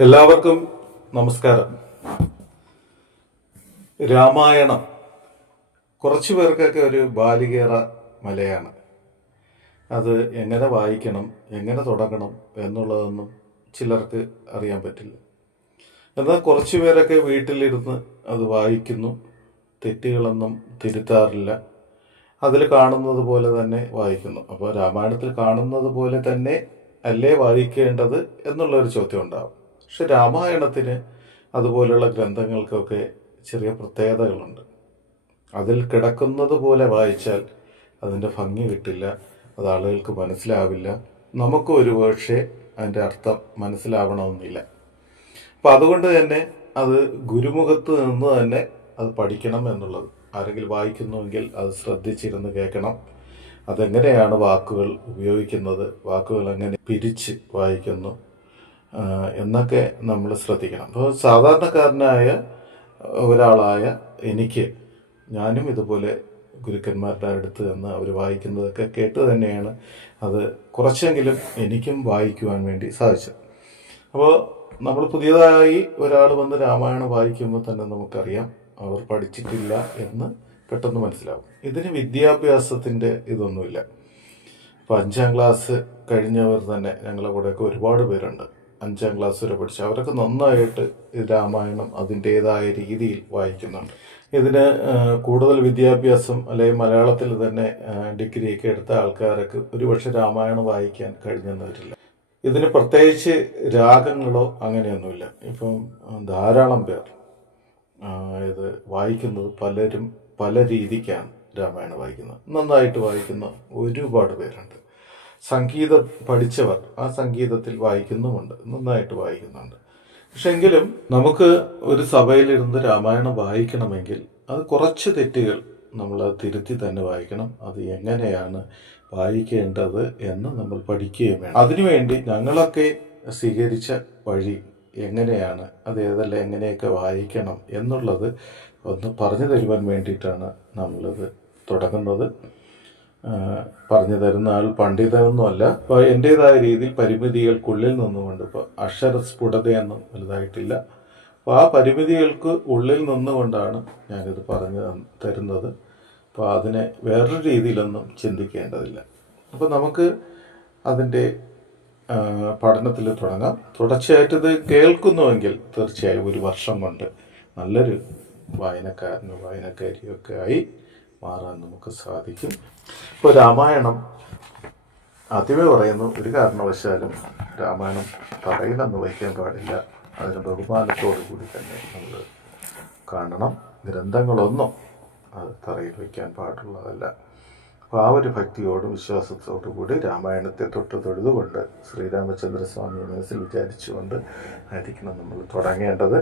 എല്ലാവർക്കും നമസ്കാരം. രാമായണം. കുറച്ചു പേർക്കൊക്കെ ഒരു ബാലികേറ മലയാണ്. അത് എങ്ങനെ വായിക്കണം എങ്ങനെ തുടങ്ങണം എന്നുള്ളതൊന്നും ചിലർക്ക് അറിയാൻ പറ്റില്ല. എന്നാൽ കുറച്ചു പേരൊക്കെ വീട്ടിലിരുന്ന് അത് വായിക്കുന്നു. തെറ്റുകളൊന്നും തിരുത്താറില്ല. അതിൽ കാണുന്നത് പോലെ തന്നെ വായിക്കുന്നു. അപ്പോൾ രാമായണത്തിൽ കാണുന്നത് പോലെ തന്നെ അല്ലേ വായിക്കേണ്ടത് എന്നുള്ളൊരു ചോദ്യം ഉണ്ടാകും പക്ഷെ രാമായണത്തിന് അതുപോലെയുള്ള ഗ്രന്ഥങ്ങൾക്കൊക്കെ ചെറിയ പ്രത്യേകതകളുണ്ട്. അതിൽ കിടക്കുന്നത് പോലെ വായിച്ചാൽ അതിന്റെ ഭംഗി കിട്ടില്ല അത് ആളുകൾക്ക് മനസ്സിലാവില്ല. നമുക്കും ഒരു പക്ഷേ അതിന്റെ അർത്ഥം മനസ്സിലാവണമെന്നില്ല. അപ്പം അതുകൊണ്ട് തന്നെ അത് ഗുരുമുഖത്ത് നിന്ന് തന്നെ അത് പഠിക്കണം എന്നുള്ളത്. ആരെങ്കിലും വായിക്കുന്നുവെങ്കിൽ അത് ശ്രദ്ധിച്ചിരുന്ന് കേൾക്കണം. അതെങ്ങനെയാണ് വാക്കുകൾ ഉപയോഗിക്കുന്നത്? വാക്കുകൾ എങ്ങനെ പിരിച്ച് വായിക്കുന്നു? എന്നൊക്കെ നമ്മൾ ശ്രദ്ധിക്കണം. അപ്പോൾ സാധാരണക്കാരനായ ഒരാളായ എനിക്ക് ഞാനും ഇതുപോലെ ഗുരുക്കന്മാരുടെ അടുത്ത് നിന്ന് അവർ വായിക്കുന്നതൊക്കെ കേട്ട് തന്നെയാണ് അത് കുറച്ചെങ്കിലും എനിക്കും വായിക്കുവാൻ വേണ്ടി സാധിച്ചത്. അപ്പോൾ നമ്മൾ പുതിയതായി ഒരാൾ വന്ന് രാമായണം വായിക്കുമ്പോൾ തന്നെ നമുക്കറിയാം അവർ പഠിച്ചിട്ടില്ല എന്ന് പെട്ടെന്ന് മനസ്സിലാവും. ഇതിന് വിദ്യാഭ്യാസത്തിന്റെ ഇതൊന്നുമില്ല. ഇപ്പം അഞ്ചാം ക്ലാസ് കഴിഞ്ഞവർ തന്നെ ഞങ്ങളുടെ കൂടെയൊക്കെ ഒരുപാട് പേരുണ്ട്. അഞ്ചാം ക്ലാസ് വരെ പഠിച്ചു അവരൊക്കെ നന്നായിട്ട് രാമായണം അതിന്റേതായ രീതിയിൽ വായിക്കുന്നുണ്ട്. ഇതിന് കൂടുതൽ വിദ്യാഭ്യാസം അല്ലെങ്കിൽ മലയാളത്തിൽ തന്നെ ഡിഗ്രിയൊക്കെ എടുത്ത ആൾക്കാരൊക്കെ ഒരുപക്ഷെ രാമായണം വായിക്കാൻ കഴിഞ്ഞെന്ന് വരില്ല ഇതിന് പ്രത്യേകിച്ച് രാഗങ്ങളോ അങ്ങനെയൊന്നുമില്ല. ഇപ്പം ധാരാളം പേർ ഇത് വായിക്കുന്നത് പലരും പല രീതിക്കാണ് രാമായണം വായിക്കുന്നത്. നന്നായിട്ട് വായിക്കുന്ന ഒരുപാട് പേരുണ്ട്. സംഗീതം പഠിച്ചവർ ആ സംഗീതത്തിൽ വായിക്കുന്നുമുണ്ട് നന്നായിട്ട് വായിക്കുന്നുണ്ട്. പക്ഷെ എങ്കിലും നമുക്ക് ഒരു സഭയിലിരുന്ന് രാമായണം വായിക്കണമെങ്കിൽ അത് കുറച്ച് തെറ്റുകൾ നമ്മൾ തിരുത്തി തന്നെ വായിക്കണം. അത് എങ്ങനെയാണ് വായിക്കേണ്ടത് എന്ന് നമ്മൾ പഠിക്കുകയും വേണം. അതിനുവേണ്ടി ഞങ്ങളൊക്കെ സ്വീകരിച്ച വഴി എങ്ങനെയാണ് അത് ഏതെല്ലാം എങ്ങനെയൊക്കെ വായിക്കണം എന്നുള്ളത് ഒന്ന് പറഞ്ഞു തരുവാൻ വേണ്ടിയിട്ടാണ് നമ്മളിത് തുടങ്ങുന്നത്. പറഞ്ഞു തരുന്ന ആൾ പണ്ഡിതനൊന്നുമല്ല അപ്പോൾ എന്റെതായ രീതിയിൽ പരിമിതികൾക്കുള്ളിൽ നിന്നുകൊണ്ട് ഇപ്പോൾ അക്ഷര സ്ഫുടതയൊന്നും വലുതായിട്ടില്ല. അപ്പോൾ ആ പരിമിതികൾക്ക് ഉള്ളിൽ നിന്നുകൊണ്ടാണ് ഞാനിത് പറഞ്ഞു തരുന്നത്. അപ്പോൾ അതിനെ വേറൊരു രീതിയിലൊന്നും ചിന്തിക്കേണ്ടതില്ല. അപ്പോൾ നമുക്ക് അതിന്റെ പഠനത്തിൽ തുടങ്ങാം. തുടർച്ചയായിട്ട് ഇത് കേൾക്കുന്നുവെങ്കിൽ തീർച്ചയായും ഒരു വർഷം കൊണ്ട് നല്ലൊരു വായനക്കാരനും വായനക്കാരിയും ഒക്കെ ആയി മാറാൻ നമുക്ക് സാധിക്കും. ഇപ്പോൾ രാമായണം ആദ്യമേ പറയുന്നു ഒരു കാരണവശാലും രാമായണം തറയിലൊന്നും വയ്ക്കാൻ പാടില്ല. അതിന് ബഹുമാനത്തോടു കൂടി തന്നെ നമ്മൾ കാണണം. ഗ്രന്ഥങ്ങളൊന്നും അത് തറയിൽ വയ്ക്കാൻ പാടുള്ളതല്ല. അപ്പോൾ ആ ഒരു ഭക്തിയോടും വിശ്വാസത്തോടു കൂടി രാമായണത്തെ തൊട്ട് തൊഴുതുകൊണ്ട് ശ്രീരാമചന്ദ്രസ്വാമിയെ മനസ്സിൽ വിചാരിച്ചുകൊണ്ട് ആയിരിക്കണം നമ്മൾ തുടങ്ങേണ്ടത്.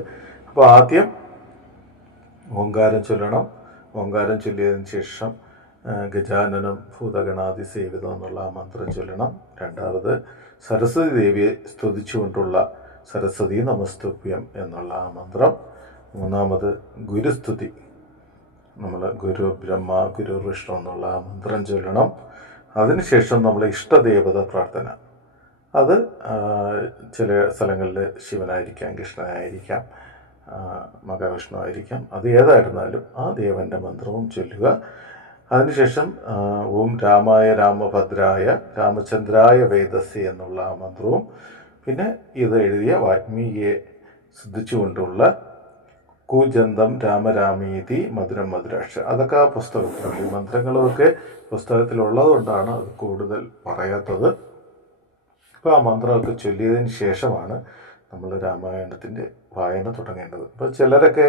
അപ്പോൾ ആദ്യം ഓങ്കാരം ചൊല്ലണം. ഓങ്കാരം ചൊല്ലിയതിന് ശേഷം ഗജാനനം ഭൂതഗണാതി സേവിതം എന്നുള്ള ആ മന്ത്രം ചൊല്ലണം. രണ്ടാമത് സരസ്വതി ദേവിയെ സ്തുതിച്ചുകൊണ്ടുള്ള സരസ്വതി നമസ്തുഭ്യം എന്നുള്ള ആ മന്ത്രം. മൂന്നാമത് ഗുരുസ്തുതി. നമ്മൾ ഗുരു ബ്രഹ്മ ഗുരു വിഷ്ണു എന്നുള്ള മന്ത്രം ചൊല്ലണം. അതിനുശേഷം നമ്മൾ ഇഷ്ടദേവത പ്രാർത്ഥന. അത് ചില സ്ഥലങ്ങളിൽ ശിവനായിരിക്കാം കൃഷ്ണനായിരിക്കാം മഹാവിഷ്ണു ആയിരിക്കാം. അത് ഏതായിരുന്നാലും ആ ദേവന്റെ മന്ത്രവും ചൊല്ലുക. അതിനുശേഷം ഓം രാമായ രാമഭദ്രായ രാമചന്ദ്രായ വേദസ്യ എന്നുള്ള ആ മന്ത്രവും. പിന്നെ ഇത് എഴുതിയ വാൽമീകിയെ ശ്രദ്ധിച്ചുകൊണ്ടുള്ള കൂജന്തം രാമരാമീതി മധുരം മധുരാക്ഷ. അതൊക്കെ ആ പുസ്തകത്തിലുണ്ട്. ഈ മന്ത്രങ്ങളൊക്കെ പുസ്തകത്തിലുള്ളതുകൊണ്ടാണ് അത് കൂടുതൽ പറയാത്തത്. അപ്പോൾ ആ മന്ത്രമൊക്കെ ചൊല്ലിയതിന് ശേഷമാണ് നമ്മൾ രാമായണത്തിന്റെ വായന തുടങ്ങേണ്ടത്. അപ്പോൾ ചിലരൊക്കെ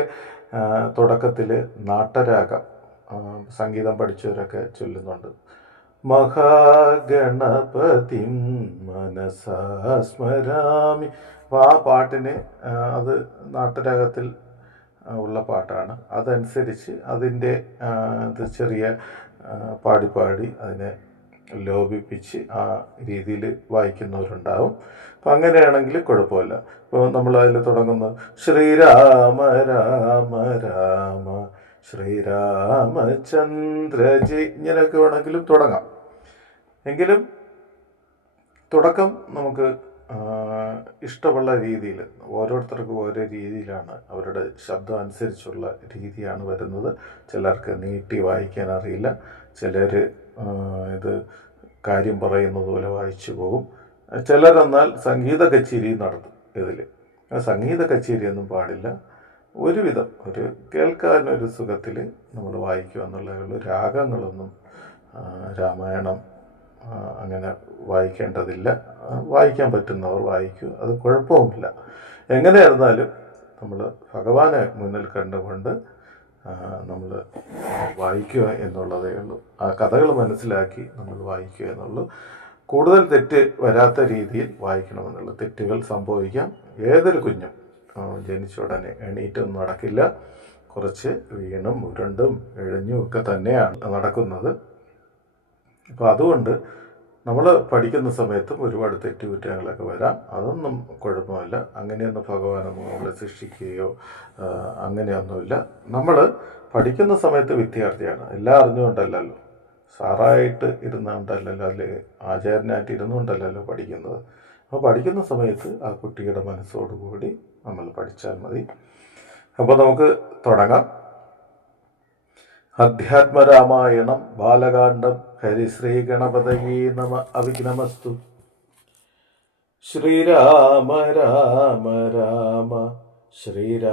തുടക്കത്തിൽ നാട്ടരാഗം സംഗീതം പഠിച്ചവരൊക്കെ ചൊല്ലുന്നുണ്ട്. മഹാഗണപതി മനസാ സ്മരാമി അപ്പോൾ ആ പാട്ടിന് അത് നാട്ടരാഗത്തിൽ ഉള്ള പാട്ടാണ്. അതനുസരിച്ച് അതിന്റെ ചെറിയ പാടി പാടി അതിനെ ലോപിപ്പിച്ച് ആ രീതിയിൽ വായിക്കുന്നവരുണ്ടാവും. അപ്പം അങ്ങനെയാണെങ്കിൽ കുഴപ്പമില്ല. ഇപ്പോൾ നമ്മൾ അതിൽ തുടങ്ങുന്നത് ശ്രീരാമ രാമ രാമ ശ്രീരാമചന്ദ്ര ജയ് ഇങ്ങനെയൊക്കെ വേണമെങ്കിലും തുടങ്ങാം. എങ്കിലും തുടക്കം നമുക്ക് ഇഷ്ടമുള്ള രീതിയിൽ ഓരോരുത്തർക്കും ഓരോ രീതിയിലാണ് അവരുടെ ശബ്ദം അനുസരിച്ചുള്ള രീതിയാണ് വരുന്നത്. ചിലർക്ക് നീട്ടി വായിക്കാൻ അറിയില്ല. ചിലർ ഇത് കാര്യം പറയുന്നത് പോലെ വായിച്ചു പോകും. ചിലരെന്നാൽ സംഗീത കച്ചേരി നടത്തും ഇതിൽ. സംഗീത കച്ചേരിയൊന്നും പാടില്ല. ഒരുവിധം ഒരു കേൾക്കാനൊരു സുഖത്തിൽ നമ്മൾ വായിക്കുക എന്നുള്ളതേ രാഗങ്ങളൊന്നും രാമായണം അങ്ങനെ വായിക്കേണ്ടതില്ല. വായിക്കാൻ പറ്റുന്നവർ വായിക്കൂ. അത് കുഴപ്പവുമില്ല എങ്ങനെയായിരുന്നാലും നമ്മൾ ഭഗവാനെ മുന്നിൽ കണ്ടുകൊണ്ട് നമ്മൾ വായിക്കുക എന്നുള്ളതേ ഉള്ളൂ. ആ കഥകൾ മനസ്സിലാക്കി നമ്മൾ വായിക്കുക എന്നുള്ളൂ. കൂടുതൽ തെറ്റ് വരാത്ത രീതിയിൽ വായിക്കണമെന്നുള്ള തെറ്റുകൾ സംഭവിക്കാം. ഏതൊരു കുഞ്ഞും ജനിച്ച ഉടനെ എണീറ്റൊന്നും നടക്കില്ല. കുറച്ച് വീണും ഉരുണ്ടും എഴിഞ്ഞും ഒക്കെ തന്നെയാണ് നടക്കുന്നത്. അപ്പോൾ അതുകൊണ്ട് നമ്മൾ പഠിക്കുന്ന സമയത്തും ഒരുപാട് തെറ്റുകുറ്റങ്ങളൊക്കെ വരാം. അതൊന്നും കുഴപ്പമില്ല. അങ്ങനെയൊന്നും ഭഗവാൻ നമ്മളെ ശിക്ഷിക്കുകയോ ആ, അങ്ങനെയൊന്നുമില്ല. നമ്മൾ പഠിക്കുന്ന സമയത്ത് വിദ്യാർത്ഥിയാണ്. എല്ലാം അറിഞ്ഞുകൊണ്ടല്ലല്ലോ. സാറായിട്ട് ഇരുന്നുകൊണ്ടല്ലല്ലോ അല്ലെങ്കിൽ ആചാര്യനായിട്ട് ഇരുന്നുകൊണ്ടല്ലല്ലോ പഠിക്കുന്നത്. അപ്പോൾ പഠിക്കുന്ന സമയത്ത് ആ കുട്ടിയുടെ മനസ്സോടുകൂടി നമ്മൾ പഠിച്ചാൽ മതി. അപ്പോൾ നമുക്ക് തുടങ്ങാം. അധ്യാത്മരാമായണം ബാലകാണ്ഡം ഹരിശ്രീ ഗണപതി നമ അവിഘ്നമസ്തു ശ്രീരാമ രാമ രാമ ശ്രീരാമചന്ദ്ര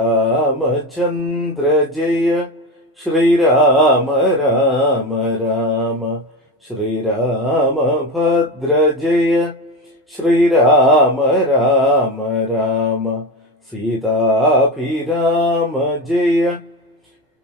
ജയ ശ്രീരാമ രാമ രാമ ശ്രീരാമഭദ്ര ജയ ശ്രീരാമ രാമ രാമ സീതാഭിരാമ ജയ.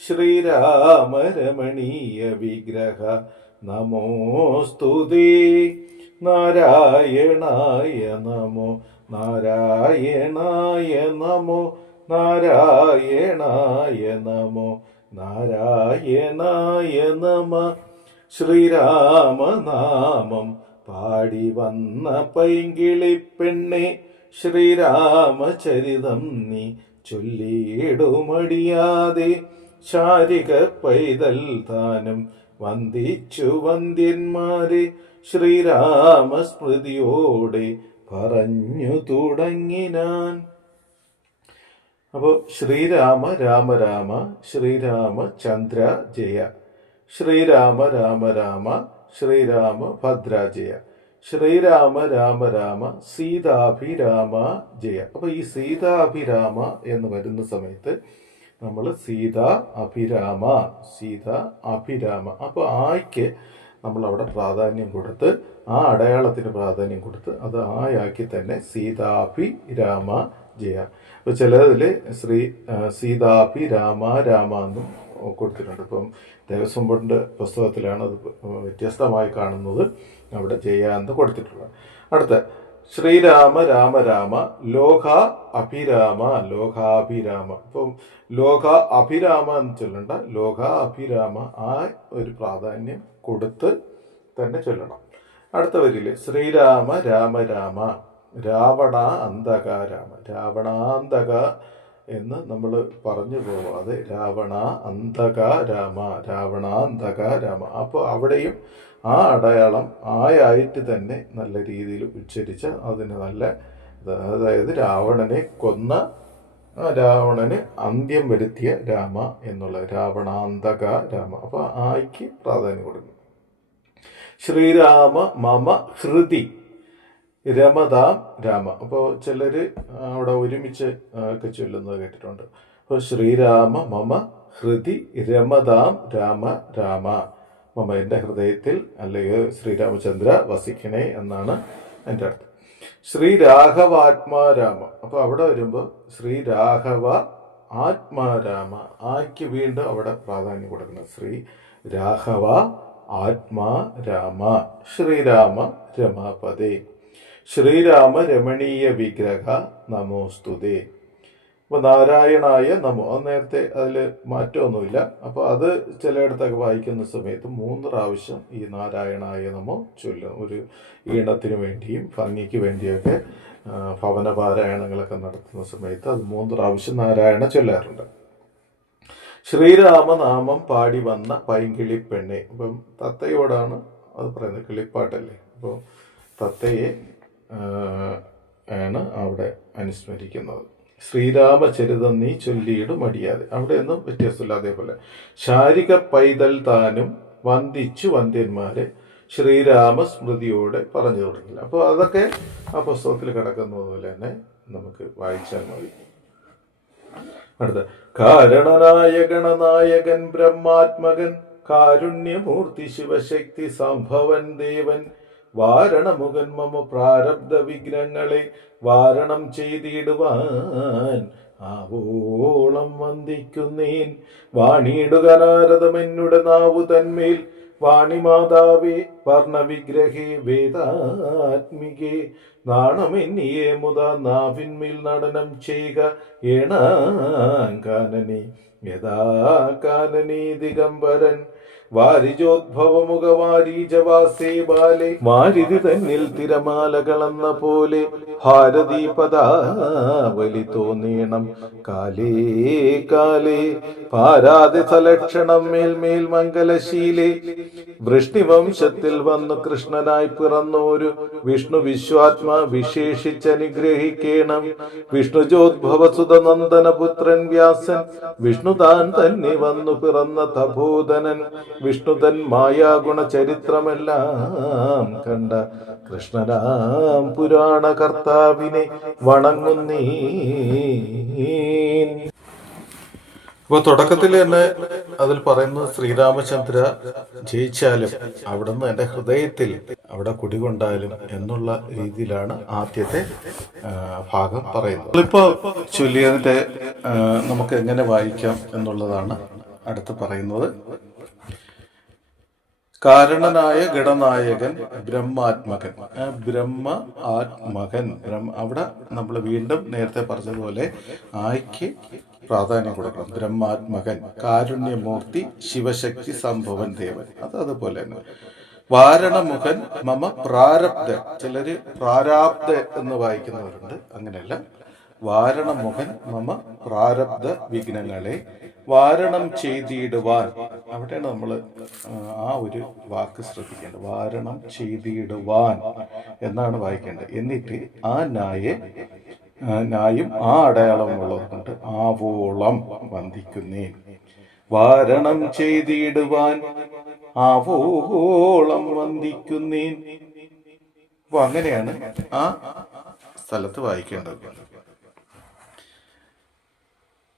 ശ്രീരാമ രമണീയ വിഗ്രഹ നമോസ്തുതി നാരായണായ നമോ നാരായണായ നമോ നാരായണായ നമോ നാരായണായ നമ. ശ്രീരാമനാമം പാടി വന്ന പൈങ്കിളി പെണ്ണെ ശ്രീരാമചരിതം നീ ചൊല്ലിയിടുമടിയാതെ. ശാരിക പൈതൽ താനും വന്ദിച്ചു വന്ദ്യന്മാരെ ശ്രീരാമസ്മൃതിയോടെ പറഞ്ഞു തുടങ്ങിനാൻ അപ്പോൾ ശ്രീരാമ രാമ രാമ ശ്രീരാമ ചന്ദ്ര ജയ. ശ്രീരാമ രാമ രാമ ശ്രീരാമ ഭദ്ര ജയ. ശ്രീരാമ രാമ രാമ സീതാഭിരാമ ജയ. അപ്പോൾ ഈ സീതാഭിരാമ എന്ന് വരുന്ന സമയത്ത് നമ്മൾ സീത അഭിരാമ സീത അഭിരാമ. അപ്പോൾ ആയ്ക്ക് നമ്മൾ അവിടെ പ്രാധാന്യം കൊടുത്ത് ആ അടയാളത്തിന് പ്രാധാന്യം കൊടുത്ത് അത് ആയാക്കി തന്നെ സീതാഭി രാമ ജയ. അപ്പോൾ ചിലതിൽ ശ്രീ സീതാഭി രാമ രാമ എന്നും കൊടുത്തിട്ടുണ്ട്. ഇപ്പം ദേവസ്വം ബോർഡിന്റെ പുസ്തകത്തിലാണ് അത് വ്യത്യസ്തമായി കാണുന്നത്. അവിടെ ജയ എന്ന് കൊടുത്തിട്ടുള്ളത്. അടുത്ത ശ്രീരാമ രാമ രാമ ലോക അഭിരാമ ലോകാഭിരാമ ഇപ്പം ലോക അഭിരാമ എന്ന് ചൊല്ലണ്ട ലോക അഭിരാമ ആ ഒരു പ്രാധാന്യം കൊടുത്ത് തന്നെ ചൊല്ലണം. അടുത്ത വരിയിൽ ശ്രീരാമ രാമ രാമ രാവണ അന്തക രാമ. രാവണാന്തക എന്ന് നമ്മൾ പറഞ്ഞു പോവാതെ രാവണ അന്തക രാമ രാവണാന്തക രാമ. അപ്പോൾ അവിടെയും ആ അടയാളം ആയായിട്ട് തന്നെ നല്ല രീതിയിൽ ഉച്ചരിച്ച് അതിന് നല്ല അതായത് രാവണനെ കൊന്ന രാവണന് അന്ത്യം വരുത്തിയ രാമ എന്നുള്ള രാവണാന്തക രാമ. അപ്പോൾ ആയിക്ക് പ്രാധാന്യം കൊടുക്കുന്നു. ശ്രീരാമ മമ ഹൃതി രമതാം രാമ. അപ്പോൾ ചിലർ അവിടെ ഒരുമിച്ച് ഒക്കെ ചൊല്ലുന്നത് കേട്ടിട്ടുണ്ട്. അപ്പോൾ ശ്രീരാമ മമ ഹൃതി രമതാം രാമ രാമ. മമ എന്റെ ഹൃദയത്തിൽ അല്ലെങ്കിൽ ശ്രീരാമചന്ദ്ര വസിക്കണേ എന്നാണ് എന്റെ അർത്ഥം. ശ്രീ അപ്പോൾ അപ്പൊ അവിടെ വരുമ്പോൾ ശ്രീരാഘവ ആത്മാരാമ ആയ്ക്ക് വീണ്ടും അവിടെ പ്രാധാന്യം കൊടുക്കണം ശ്രീ രാഘവ ആത്മാ രാമ. ശ്രീരാമ രമാപതേ ശ്രീരാമ രമണീയ വിഗ്രഹ നമോസ്തുതേ. അപ്പൊ നാരായണായ നമോ. അത് നേരത്തെ അതിൽ മാറ്റമൊന്നുമില്ല. അപ്പൊ അത് ചിലയിടത്തൊക്കെ വായിക്കുന്ന സമയത്ത് മൂന്ന് പ്രാവശ്യം ഈ നാരായണായ നമോ ചൊല്ലും. ഒരു ഈണത്തിന് വേണ്ടിയും ഭംഗിക്ക് വേണ്ടിയൊക്കെ ഭവന പാരായണങ്ങളൊക്കെ നടത്തുന്ന സമയത്ത് അത് മൂന്ന് പ്രാവശ്യം നാരായണ ചൊല്ലാറുണ്ട്. ശ്രീരാമനാമം പാടി വന്ന പൈങ്കിളി പെണ്ണെ. അപ്പം തത്തയോടാണ് അത് പറയുന്നത്. കിളിപ്പാട്ടല്ലേ? അപ്പോൾ തത്തയെ ആണ് അവിടെ അനുസ്മരിക്കുന്നത്. ശ്രീരാമചരിതം നീ ചൊല്ലിയിടും മടിയാതെ അവിടെയൊന്നും വ്യത്യാസമില്ല അതേപോലെ. ശാരിക പൈതൽ താനും വന്ദിച്ചു വന്ധ്യന്മാരെ ശ്രീരാമ സ്മൃതിയോടെ പറഞ്ഞു തുടങ്ങില്ല. അപ്പോൾ അതൊക്കെ ആ പുസ്തകത്തിൽ കിടക്കുന്നതുപോലെ തന്നെ നമുക്ക് വായിച്ചാൽ മതി. അടുത്ത. കാരണനായ ഗണനായകൻ ബ്രഹ്മാത്മകൻ കാരുണ്യമൂർത്തി ശിവശക്തി സംഭവൻ ദേവൻ വാരണമുഖൻ മമ പ്രാരബ്ധ വിഘ്നങ്ങളെ വാരണം ചെയ്തിടുവാൻ ആവോളം വന്ദിക്കുന്നേൻ. വാണിയിടുക നാരദമെന്നുടെ നാവു തന്മേൽ. വാണിമാതാവേ വർണവിഗ്രഹേ വേദാത്മികേ. നാണമെന്നിയെ മുത നാവിന്മേൽ നടനം ചെയ്യുക ഏണാകാനനെ യഥാ കാനനീ ദിഗംബരൻ. വാരിജോദ്ഭവമുഖ വാരീജവാസേ ബാലെ. മാരിതി തന്നിൽ തിരമാലകളെന്ന പോലെ ഭാരതീ തോന്നീണം. കാലേ കാലേ പാരാതി സലക്ഷണം മേൽമേൽ മംഗലശീലേ. വൃഷ്ണിവംശത്തിൽ വന്നു കൃഷ്ണനായി പിറന്ന ഒരു വിഷ്ണു വിശ്വാത്മ വിശേഷിച്ചനുഗ്രഹിക്കേണം. വിഷ്ണുജോദ്ഭവസുത നന്ദനപുത്രൻ വ്യാസൻ വിഷ്ണു താൻ തന്നെ വന്നു പിറന്ന തഭൂതനൻ വിഷ്ണുതൻ മായാഗുണ ചരിത്രമെല്ലാം കണ്ട കൃഷ്ണനാം പുരാണ കർത്താവിനെ വണങ്ങുന്നീ അപ്പൊ തുടക്കത്തിൽ തന്നെ അതിൽ പറയുന്നത് ശ്രീരാമചന്ദ്ര ജയിച്ചാലും അവിടുന്ന് എന്റെ ഹൃദയത്തിൽ അവിടെ കുടികൊണ്ടാലും എന്നുള്ള രീതിയിലാണ് ആദ്യത്തെ ഭാഗം പറയുന്നത്. ഇപ്പോ ചൊല്ലിയതിന്റെ നമുക്ക് എങ്ങനെ വായിക്കാം എന്നുള്ളതാണ് അടുത്ത് പറയുന്നത്. കാരണനായ ഗണനായകൻ ബ്രഹ്മാത്മകൻ. ബ്രഹ്മ ആത്മകൻ. ബ്രഹ്മ അവിടെ നമ്മൾ വീണ്ടും നേരത്തെ പറഞ്ഞതുപോലെ ആയ്ക്ക് പ്രാധാന്യം കൊടുക്കണം. ബ്രഹ്മാത്മകൻ കാരുണ്യമൂർത്തി ശിവശക്തി സംഭവൻ ദേവൻ. അത് അതുപോലെ തന്നെ. വാരണമുഖൻ മമ പ്രാരബ്ധ. ചിലര് പ്രാരാബ്ധ എന്ന് വായിക്കുന്നവരുണ്ട്. അങ്ങനെയല്ല. വാരണമുഖൻ മമ പ്രാരബ്ധ വിഘ്നങ്ങളെ വാരണം ചെയ്തിടുവാൻ. അവിടെയാണ് നമ്മൾ ആ ഒരു വാക്ക് ശ്രദ്ധിക്കേണ്ടത്. വാരണം ചെയ്തിടുവാൻ എന്നാണ് വായിക്കേണ്ടത്. എന്നിട്ട് ആ നായെ നായും ആ അടയാളം ഉള്ളതുകൊണ്ട് ആവോളം വന്ദിക്കുന്നേ. വാരണം ചെയ്തിടുവാൻ ആവോളം വന്ദിക്കുന്നേൻ അപ്പൊ അങ്ങനെയാണ് ആ സ്ഥലത്ത് വായിക്കേണ്ടത്.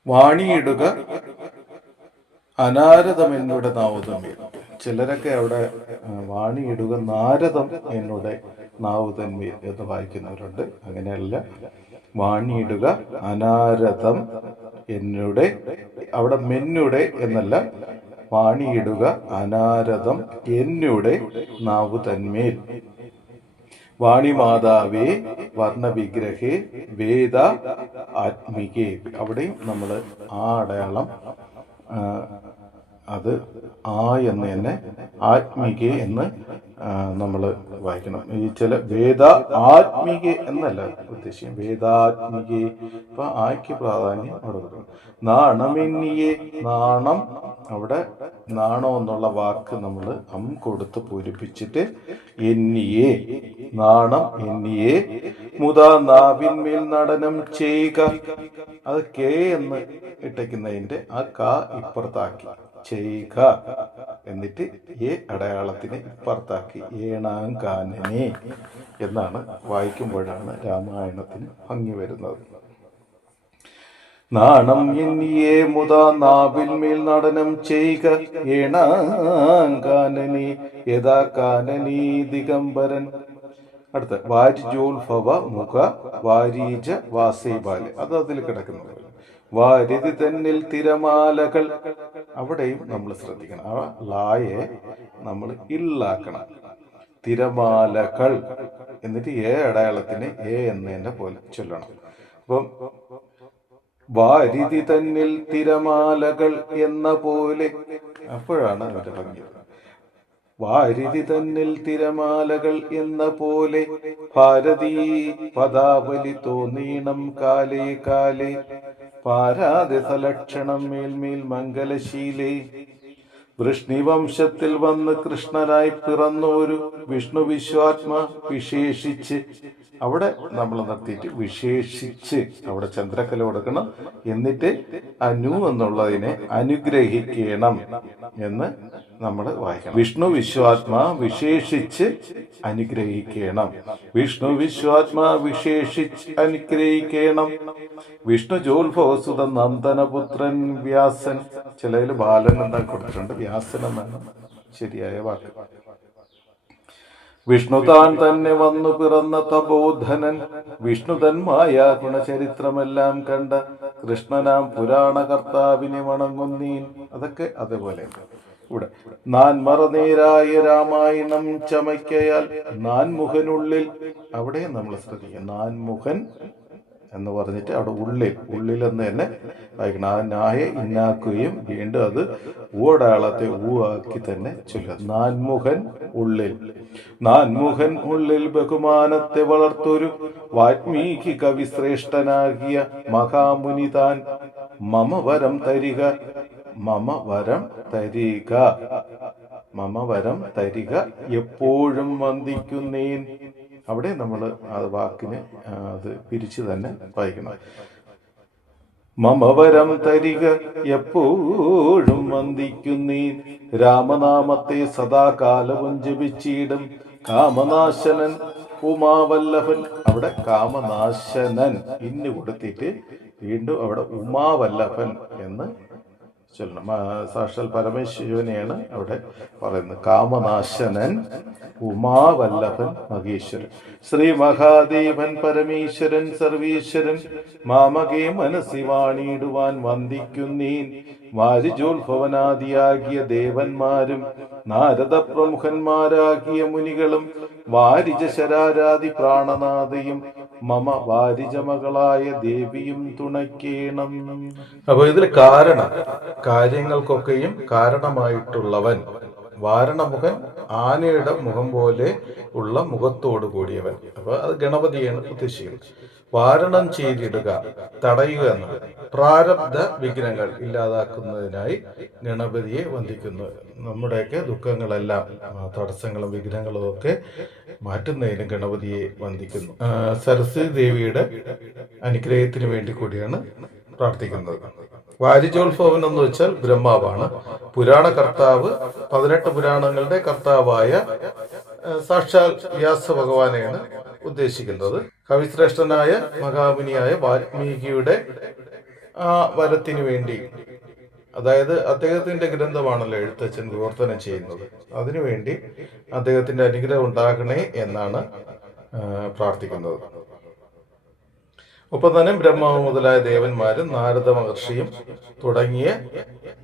വാണിയിടുക അനാരതം എന്നോട് നാവുതമ്മിൽ ചിലരൊക്കെ അവിടെ വാണിയിടുക നാരദം എന്നോട് നാവുതന്മേ എന്ന് വായിക്കുന്നവരുണ്ട്. അങ്ങനെയല്ല വാണിയിടുക. അനാരതം എന്നുടെ അവിടെ മെന്നുടെ എന്നല്ല വാണിയിടുക. അനാരതം എന്നുടെ നാവു തന്മേൽ. വാണിമാതാവേ വർണവിഗ്രഹേ വേദ ആത്മികേ. അവിടെയും നമ്മൾ ആ അടയാളം അത് ആ എന്ന് തന്നെ ആത്മികേ എന്ന് നമ്മൾ വായിക്കണം. ഈ ചില വേദ ആത്മീക എന്നല്ല ഉദ്ദേശിക്കും വേദാത്മീക. ഇപ്പൊ ആയ്ക്ക് പ്രാധാന്യം അവിടെ കൊടുക്കണം. നാണമെന്നിയെ നാണം. അവിടെ നാണോ എന്നുള്ള വാക്ക് നമ്മൾ അം കൊടുത്ത് പൂരിപ്പിച്ചിട്ട് എന്നിയെ നാണം എന്നിയെ മുതാ നാവിന്മേൽ നടനം ചെയ്യുക. അത് കെ എന്ന് ഇട്ടയ്ക്കുന്നതിന്റെ ആ ക ഇപ്പുറത്താക്കി. ചെയ്യുക എന്നിട്ട് ഏ അടയാളത്തിനെ ഇപ്പുറത്താക്കി ഏണാം കാനനെ എന്നാണ് വായിക്കുമ്പോഴാണ് രാമായണത്തിന് ഭംഗി വരുന്നത്. നാണം എന്നിയെ മുതാ നാവിന്മേൽ നടനം ചെയ്യുക ഏണാം കാനനി യഥാ കാനനി ദിഗംബരൻ. അടുത്ത വാരിജോത്ഭവ മുഖ വാരീജ വാസേബാൽ അത് അതിൽ കിടക്കുന്നത് വാരിതി തന്നിൽ തിരമാലകൾ. അവിടെയും നമ്മൾ ശ്രദ്ധിക്കണം. ആ ലായെ നമ്മൾ ഇല്ലാക്കണം. തിരമാലകൾ എന്നിട്ട് ഏ അടയാളത്തിന് എ എന്നതിന്റെ പോലെ ചൊല്ലണം. അപ്പം വാരിതി തന്നിൽ തിരമാലകൾ എന്ന പോലെ. അപ്പോഴാണ് അവരുടെ ഭംഗി. വാരിതി തന്നിൽ തിരമാലകൾ എന്ന പോലെ. ഭാരതീ പദാവലി തോന്നീണം കാലേ കാലേ. പാരാതെ സലക്ഷണം മേൽമേൽ മംഗലശീലേ. വൃഷ്ണിവംശത്തിൽ വന്ന് കൃഷ്ണനായി പിറന്നൊരു വിഷ്ണു വിശ്വാത്മ വിശേഷിച്ച് അവിടെ നമ്മൾ നിർത്തിയിട്ട് വിശേഷിച്ച് അവിടെ ചന്ദ്രക്കല കൊടുക്കണം. എന്നിട്ട് അനു എന്നുള്ളതിനെ അനുഗ്രഹിക്കണം എന്ന് നമ്മൾ വായിക്കണം. വിഷ്ണു വിശ്വാത്മാ വിശേഷിച്ച് അനുഗ്രഹിക്കണം. വിഷ്ണു വിശ്വാത്മാ വിശേഷിച്ച് അനുഗ്രഹിക്കണം. വിഷ്ണു ജോൽഭവസുത നന്ദനപുത്രൻ വ്യാസൻ. ചിലയിൽ ബാലൻ എന്താ കൊടുത്തിട്ടുണ്ട്? വ്യാസൻ എന്നാണ് ശരിയായ വാക്ക്. വിഷ്ണു താൻ തന്നെ വന്നു പിറന്ന തപോധനൻ. വിഷ്ണു തന്മായ ഗുണചരിത്രമെല്ലാം കണ്ട കൃഷ്ണനാം പുരാണ കർത്താവിനെ വണങ്ങുന്നീൻ. അതൊക്കെ അതേപോലെ. ഇവിടെ. നാൻ മറനേരായ രാമായണം ചമയ്ക്കയാൽ നാൻമുഖനുള്ളിൽ അവിടെ നമ്മൾ ശ്രദ്ധിക്കുക. നാൻമുഖൻ എന്ന് പറഞ്ഞിട്ട് അവിടെ ഉള്ളിൽ എന്ന് തന്നെ വായിക്കണം. ആ നായെ ഇന്നാക്കുകയും വീണ്ടും അത് ഊടയാളത്തെ ഊ ആക്കി തന്നെ ചൊല്ലുക. നാൻമുഖൻ ഉള്ളിൽ. നാൻമുഖൻ ഉള്ളിൽ ബഹുമാനത്തെ വളർത്തൊരു വാത്മീകി കവി ശ്രേഷ്ഠനാകിയ മഹാമുനി താൻ മമ വരം തരിക മമ വരം തരിക മമ വരം തരിക എപ്പോഴും വന്ദിക്കുന്നേൻ. അവിടെ നമ്മൾ ആ വാക്കിനെ അത് പിരിച്ചു തന്നെ വായിക്കണം. മമവരം തരിക എപ്പോഴും വന്ദിക്കുന്നീ രാമനാമത്തെ സദാകാലവും ജപിച്ചിടും. കാമനാശനൻ ഉമാവല്ലഭൻ. അവിടെ കാമനാശനൻ ഇന്ന് കൊടുത്തിട്ട് വീണ്ടും അവിടെ ഉമാവല്ലഭൻ എന്ന് ചൊല്ലണം. സാക്ഷാൽ പരമേശ്വരനെയാണ് അവിടെ പറയുന്നത്. കാമനാശനൻ ഉമാവല്ലഭൻ മഹേശ്വരൻ. ശ്രീ മഹാദേവൻ പരമേശ്വരൻ സർവീശ്വരൻ മാമകെ മനസ്സി വാണിയിടുവാൻ വന്ദിക്കുന്നീൻ. വാരിജോത്ഭവനാദിയാകിയ ദേവന്മാരും നാരദ പ്രമുഖന്മാരാകിയ മുനികളും വാരിജ ശരാരാദി പ്രാണനാഥയും മമ വാരിജമകളായ ദേവിയും തുണയ്ക്കേണം. അപ്പൊ ഇതിൽ കാരണം കാര്യങ്ങൾക്കൊക്കെയും കാരണമായിട്ടുള്ളവൻ വാരണമുഖൻ ആനയുടെ മുഖം പോലെ ഉള്ള മുഖത്തോട് കൂടിയവൻ. അപ്പൊ അത് ഗണപതിയാണ് ഉദ്ദേശിക്കുന്നത്. വാരണം ചെയ്തിടുക തടയുക എന്ന് പ്രാരബ്ധ വിഘ്നങ്ങൾ ഇല്ലാതാക്കുന്നതിനായി ഗണപതിയെ വന്ദിക്കുന്നു. നമ്മുടെയൊക്കെ ദുഃഖങ്ങളെല്ലാം തടസ്സങ്ങളും വിഘ്നങ്ങളും ഒക്കെ മാറ്റുന്നതിന് ഗണപതിയെ വന്ദിക്കുന്നു. സരസ്വതി ദേവിയുടെ അനുഗ്രഹത്തിന് വേണ്ടി കൂടിയാണ് പ്രാർത്ഥിക്കുന്നത്. വാരിജോത്ഭവൻ എന്ന് വെച്ചാൽ ബ്രഹ്മാവാണ്. പുരാണ കർത്താവ് പതിനെട്ട് പുരാണങ്ങളുടെ കർത്താവായ സാക്ഷാൽ വ്യാസ ഭഗവാനെയാണ് ഉദ്ദേശിക്കുന്നത്. കവിശ്രേഷ്ഠനായ മഹാമുനിയായ വാൽമീകിയുടെ ആ വരത്തിനു വേണ്ടി. അതായത് അദ്ദേഹത്തിന്റെ ഗ്രന്ഥമാണല്ലോ എഴുത്തച്ഛൻ വിവർത്തനം ചെയ്യുന്നത്. അതിനുവേണ്ടി അദ്ദേഹത്തിന്റെ അനുഗ്രഹം ഉണ്ടാകണേ എന്നാണ് പ്രാർത്ഥിക്കുന്നത്. ഒപ്പം തന്നെ ബ്രഹ്മാവ് മുതലായ ദേവന്മാരും നാരദ മഹർഷിയും തുടങ്ങിയ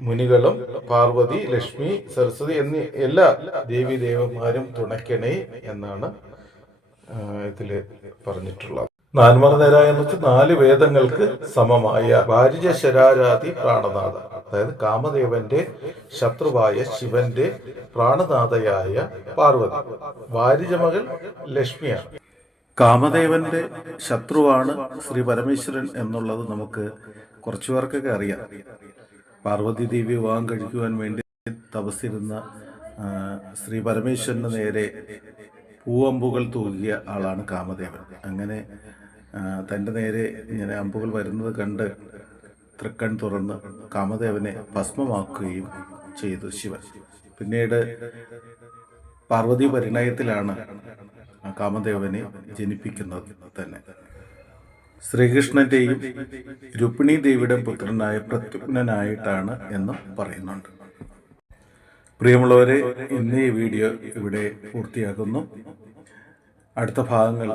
മുനികളും പാർവതി ലക്ഷ്മി സരസ്വതി എന്നീ എല്ലാ ദേവി ദേവന്മാരും തുണയ്ക്കണേ എന്നാണ് ഇതിൽ പറഞ്ഞിട്ടുള്ളത് എന്ന് വെച്ചാൽ നാല് വേദങ്ങൾക്ക് സമമായ വാരിജ ശരാരാതി പ്രാണനാഥ അതായത് കാമദേവന്റെ ശത്രുവായ ശിവന്റെ പ്രാണനാഥയായ പാർവതി. വാരിജ മകൾ ലക്ഷ്മിയാണ്. കാമദേവന്റെ ശത്രുവാണ് ശ്രീ പരമേശ്വരൻ എന്നുള്ളത് നമുക്ക് കുറച്ചു പേർക്കൊക്കെ അറിയാം. പാർവതി ദേവി വിവാഹം കഴിക്കുവാൻ വേണ്ടി തപസ്സിരുന്ന ശ്രീ പരമേശ്വരന് നേരെ പൂവമ്പുകൾ തൂകിയ ആളാണ് കാമദേവൻ. അങ്ങനെ തന്റെ നേരെ ഇങ്ങനെ അമ്പുകൾ വരുന്നത് കണ്ട് തൃക്കൺ തുറന്ന് കാമദേവനെ ഭസ്മമാക്കുകയും ചെയ്തു ശിവൻ. പിന്നീട് പാർവതി പരിണയത്തിലാണ് കാമദേവനെ ജനിപ്പിക്കുന്നത് തന്നെ. ശ്രീകൃഷ്ണന്റെയും രുക്മിണി ദേവിയുടെ പുത്രനായ പ്രത്യുഗ്നായിട്ടാണ് എന്നും പറയുന്നുണ്ട്. പ്രിയമുള്ളവരെ ഇന്ന് ഈ വീഡിയോ ഇവിടെ പൂർത്തിയാക്കുന്നു. അടുത്ത ഭാഗങ്ങൾ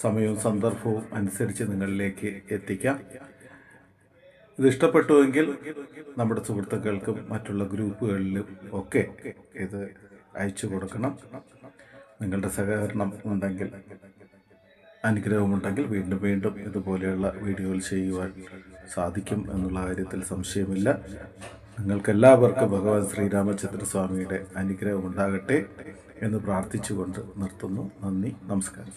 സമയവും സന്ദർഭവും അനുസരിച്ച് നിങ്ങളിലേക്ക് എത്തിക്കാം. ഇത് ഇഷ്ടപ്പെട്ടുവെങ്കിൽ നമ്മുടെ സുഹൃത്തുക്കൾക്കും മറ്റുള്ള ഗ്രൂപ്പുകളിലും ഒക്കെ ഇത് അയച്ചു കൊടുക്കണം. നിങ്ങളുടെ സഹകരണം ഉണ്ടെങ്കിൽ അനുഗ്രഹമുണ്ടെങ്കിൽ വീണ്ടും വീണ്ടും ഇതുപോലെയുള്ള വീഡിയോകൾ ചെയ്യുവാൻ സാധിക്കും എന്നുള്ള കാര്യത്തിൽ സംശയമില്ല. നിങ്ങൾക്കെല്ലാവർക്കും ഭഗവാൻ ശ്രീരാമചന്ദ്ര സ്വാമിയുടെ അനുഗ്രഹം ഉണ്ടാകട്ടെ എന്ന് പ്രാർത്ഥിച്ചുകൊണ്ട് നിർത്തുന്നു. നന്ദി നമസ്കാരം.